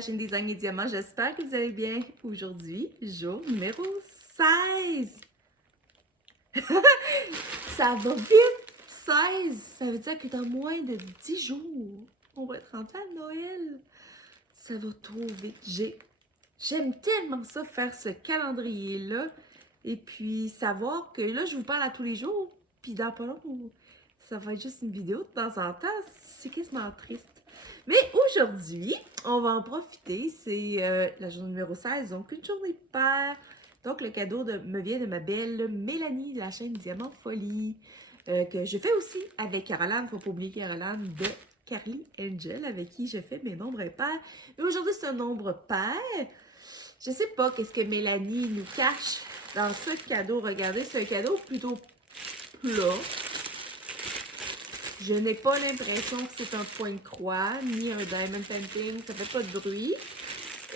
la chaîne Design et Diamants, j'espère que vous allez bien. Aujourd'hui, jour numéro 16. Ça va vite! 16! Ça veut dire que dans moins de 10 jours, on va être rentré à Noël. Ça va trop vite. J'aime tellement ça, faire ce calendrier-là. Et puis, savoir que là, je vous parle à tous les jours. Puis dans pas long, ça va être juste une vidéo de temps en temps. C'est quasiment triste. Mais aujourd'hui, on va en profiter. C'est la journée numéro 16, donc une journée père. Donc, le cadeau me vient de ma belle Mélanie de la chaîne Diamant Folie, que je fais aussi avec Caroline. Faut pas oublier Caroline de Carly Angel, avec qui je fais mes nombres pairs. Et aujourd'hui, c'est un nombre pair. Je sais pas qu'est-ce que Mélanie nous cache dans ce cadeau. Regardez, c'est un cadeau plutôt plat. Je n'ai pas l'impression que c'est un point de croix, ni un diamond painting. Ça fait pas de bruit.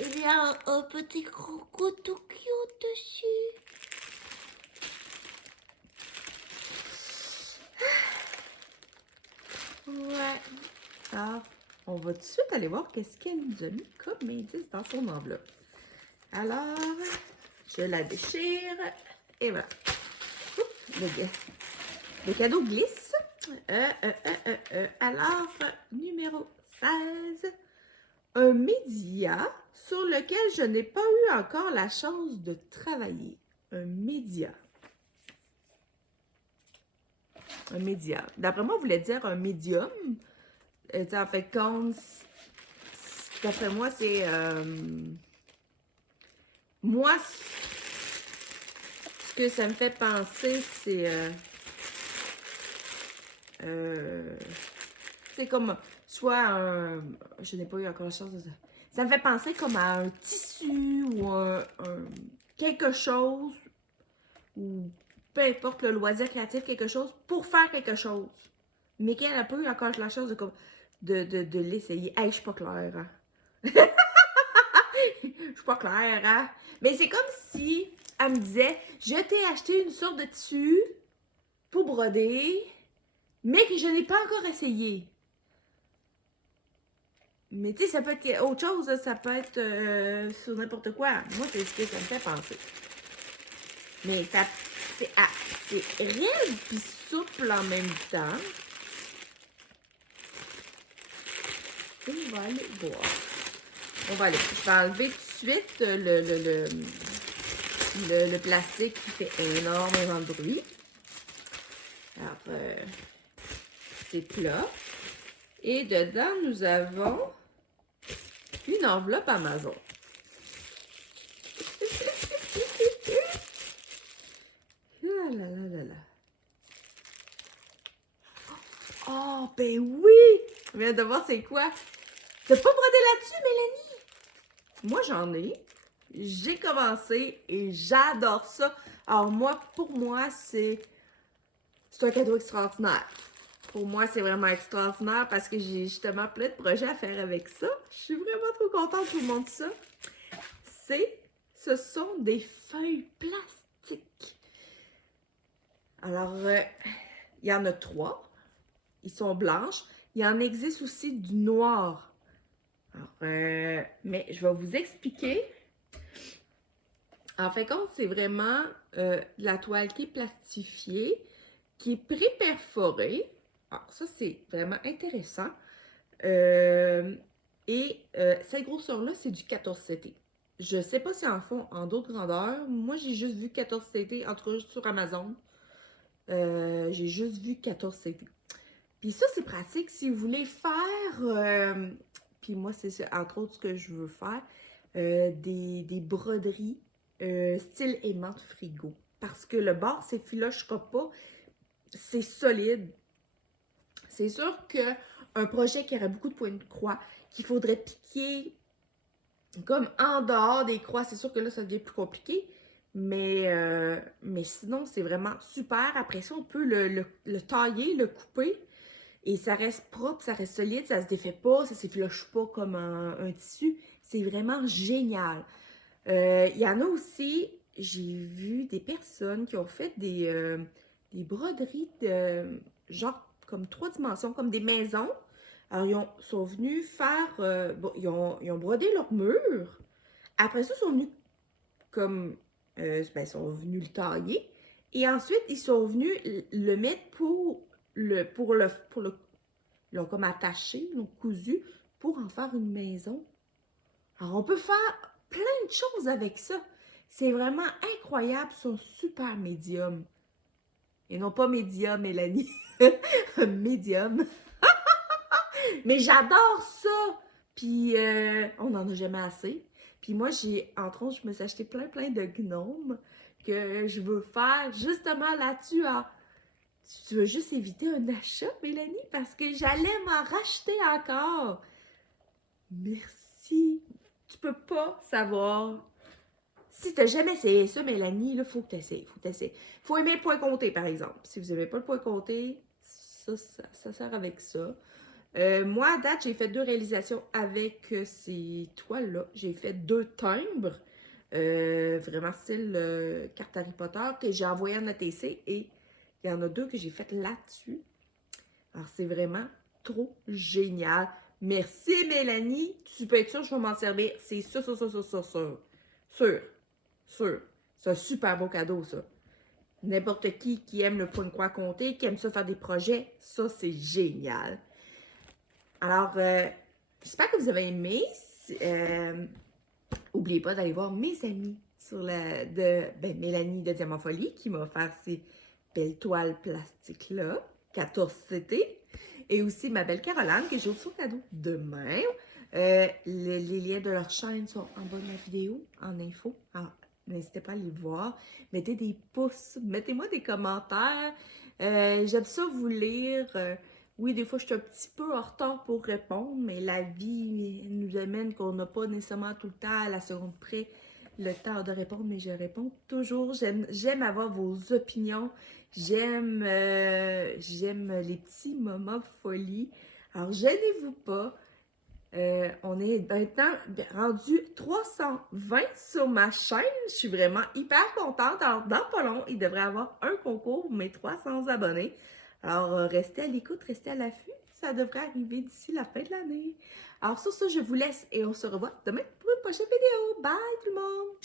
Il y a un petit croco tout cute dessus. Ouais. Alors, on va tout de suite aller voir qu'est-ce qu'elle nous a mis comme indice dans son enveloppe. Alors, je la déchire. Et voilà. Oups, le cadeau glisse. Alors, numéro 16. Un média sur lequel je n'ai pas eu encore la chance de travailler. Un média. Un média. D'après moi, vous voulez dire un médium. En fait, compte, d'après moi, c'est... moi, ce que ça me fait penser, c'est comme soit un... Je n'ai pas eu encore la chance de... Ça me fait penser comme à un tissu ou quelque chose, ou peu importe le loisir créatif, quelque chose, pour faire quelque chose. Mais qu'elle a pas eu encore la chance de l'essayer. Hey, je suis pas claire, hein? Je suis pas claire, hein? Mais c'est comme si elle me disait, je t'ai acheté une sorte de tissu pour broder, mais que je n'ai pas encore essayé. Mais tu sais, ça peut être autre chose, ça peut être sur n'importe quoi. Moi, c'est ce que ça me fait penser. Mais ça, c'est raide puis souple en même temps. On va aller voir. On va aller. Je vais enlever tout de suite le plastique qui fait énormément de bruit. Alors, c'est plat. Et dedans, nous avons une enveloppe Amazon. Ah là là là là. Oh, ben oui! On vient de voir c'est quoi. T'as pas brodé là-dessus, Mélanie? Moi, j'en ai. J'ai commencé et j'adore ça. Alors moi, pour moi, c'est un cadeau extraordinaire. Pour moi, c'est vraiment extraordinaire parce que j'ai justement plein de projets à faire avec ça. Je suis vraiment trop contente de vous montrer ça. Ce sont des feuilles plastiques. Alors, il y en a 3. Ils sont blanches. Il en existe aussi du noir. Alors, mais je vais vous expliquer. En fait, compte, c'est vraiment de la toile qui est plastifiée, qui est pré-perforée. Alors, ça, c'est vraiment intéressant. Cette grosseur-là, c'est du 14 CT. Je ne sais pas si en font en d'autres grandeurs. Moi, j'ai juste vu 14 CT, en tout cas sur Amazon. J'ai juste vu 14 CT. Puis ça, c'est pratique si vous voulez faire... puis moi, c'est ça, entre autres, ce que je veux faire. Des broderies style aimant de frigo. Parce que le bord, c'est filochera pas. C'est solide. C'est sûr qu'un projet qui aurait beaucoup de points de croix, qu'il faudrait piquer comme en dehors des croix, c'est sûr que là, ça devient plus compliqué. Mais sinon, c'est vraiment super. Après ça, on peut le tailler, le couper. Et ça reste propre, ça reste solide, ça se défait pas, ça s'effiloche pas comme un tissu. C'est vraiment génial. Il y en a aussi, j'ai vu des personnes qui ont fait des broderies de genre comme 3 dimensions, comme des maisons Alors, sont venus faire... bon, ils ont brodé leur mur. Après ça, ils sont venus comme... ben, ils sont venus le tailler. Et ensuite, ils sont venus le mettre ils l'ont comme attaché, ils l'ont cousu pour en faire une maison. Alors, on peut faire plein de choses avec ça. C'est vraiment incroyable, ils sont super médiums. Et non pas médium, Mélanie. Médium. Mais j'adore ça! Puis, on n'en a jamais assez. Puis moi, entre autres, je me suis acheté plein de gnomes que je veux faire justement là-dessus. Tu veux juste éviter un achat, Mélanie? Parce que j'allais m'en racheter encore. Merci. Tu peux pas savoir. Si t'as jamais essayé ça, Mélanie, là, faut que t'essayes. Faut que t'essayes. Faut aimer le point compté, par exemple. Si vous n'aimez pas le point compté, ça sert avec ça. Moi, à date, j'ai fait 2 réalisations avec ces toiles-là. J'ai fait 2 timbres, vraiment style carte Harry Potter, que j'ai envoyé en ATC et il y en a 2 que j'ai faites là-dessus. Alors, c'est vraiment trop génial. Merci, Mélanie. Tu peux être sûre que je vais m'en servir. C'est sûr. Sûr. C'est un super beau cadeau, ça. N'importe qui aime le point de croix compté, qui aime ça faire des projets, ça, c'est génial. Alors, j'espère que vous avez aimé. N'oubliez pas d'aller voir mes amis sur Mélanie de Diamant Folie qui m'a offert ces belles toiles plastiques-là, 14CT. Et aussi ma belle Caroline que j'ai son cadeau demain. Les liens de leur chaîne sont en bas de la vidéo, en info. Alors, n'hésitez pas à les voir. Mettez des pouces, mettez-moi des commentaires. J'aime ça vous lire. Oui, des fois, je suis un petit peu en retard pour répondre, mais la vie nous amène qu'on n'a pas nécessairement tout le temps à la seconde près le temps de répondre, mais je réponds toujours. J'aime avoir vos opinions. J'aime les petits moments folie. Alors, gênez-vous pas. On est maintenant rendu 320 sur ma chaîne. Je suis vraiment hyper contente. Alors, dans pas long, il devrait y avoir un concours pour mes 300 abonnés. Alors, restez à l'écoute, restez à l'affût. Ça devrait arriver d'ici la fin de l'année. Alors, sur ça, je vous laisse et on se revoit demain pour une prochaine vidéo. Bye tout le monde!